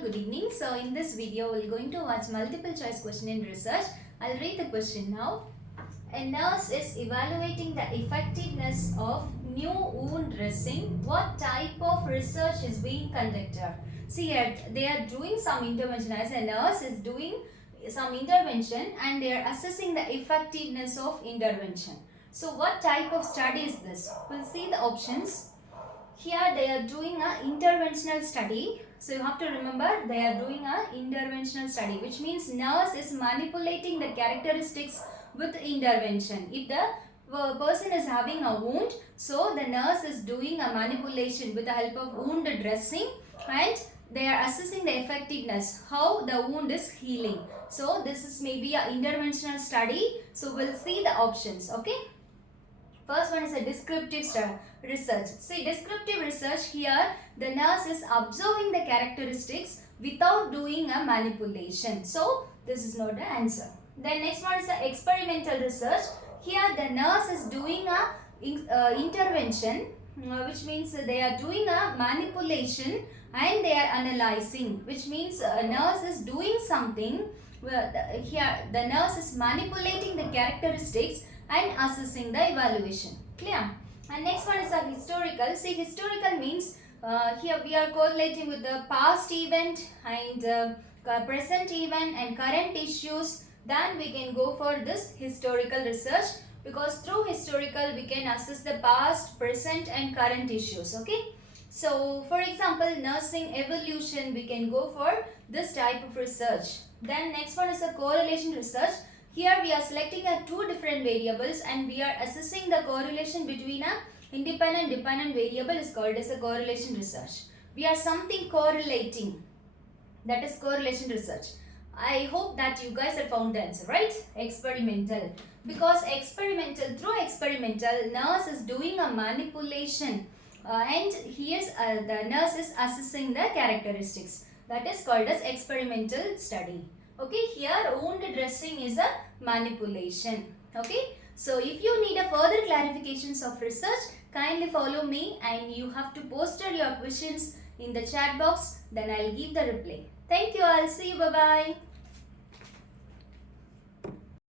all, good evening. So in this video we're going to watch multiple choice question in research. I'll read the question now. A nurse is evaluating the effectiveness of new wound dressing. What type of research is being conducted? See here, they are doing some intervention. As a nurse is doing some intervention and they are assessing the effectiveness of intervention. So what type of study is this? We'll see the options. Here they are doing a interventional study. So you have to remember they are doing a interventional study, which means nurse is manipulating the characteristics with intervention. If the person is having a wound, so the nurse is doing a manipulation with the help of wound dressing and they are assessing the effectiveness, how the wound is healing. So this is maybe a interventional study. So we'll see the options, okay. First one is a descriptive research. See, descriptive research, here the nurse is observing the characteristics without doing a manipulation. So this is not the answer. Then next one is the experimental research. Here the nurse is doing a intervention, which means they are doing a manipulation and they are analyzing, which means a nurse is doing something. Here the nurse is manipulating the characteristics and assessing the evaluation. Clear? And next one is a historical. See, historical means here we are correlating with the past event and present event and current issues. Then we can go for this historical research, because through historical we can assess the past, present and current issues. Okay. So for example, nursing evolution, we can go for this type of research. Then next one is a correlation research. Here we are selecting two different variables and we are assessing the correlation between a independent and dependent variable is called as a correlation research. We are something correlating, that is correlation research. I hope that you guys have found the answer, right? Experimental. Because through experimental, nurse is doing a manipulation and here's the nurse is assessing the characteristics. That is called as experimental study. Okay, here wound dressing is a manipulation. Okay, so if you need a further clarifications of research, kindly follow me and you have to post your questions in the chat box. Then I'll give the reply. Thank you all. See you. Bye-bye.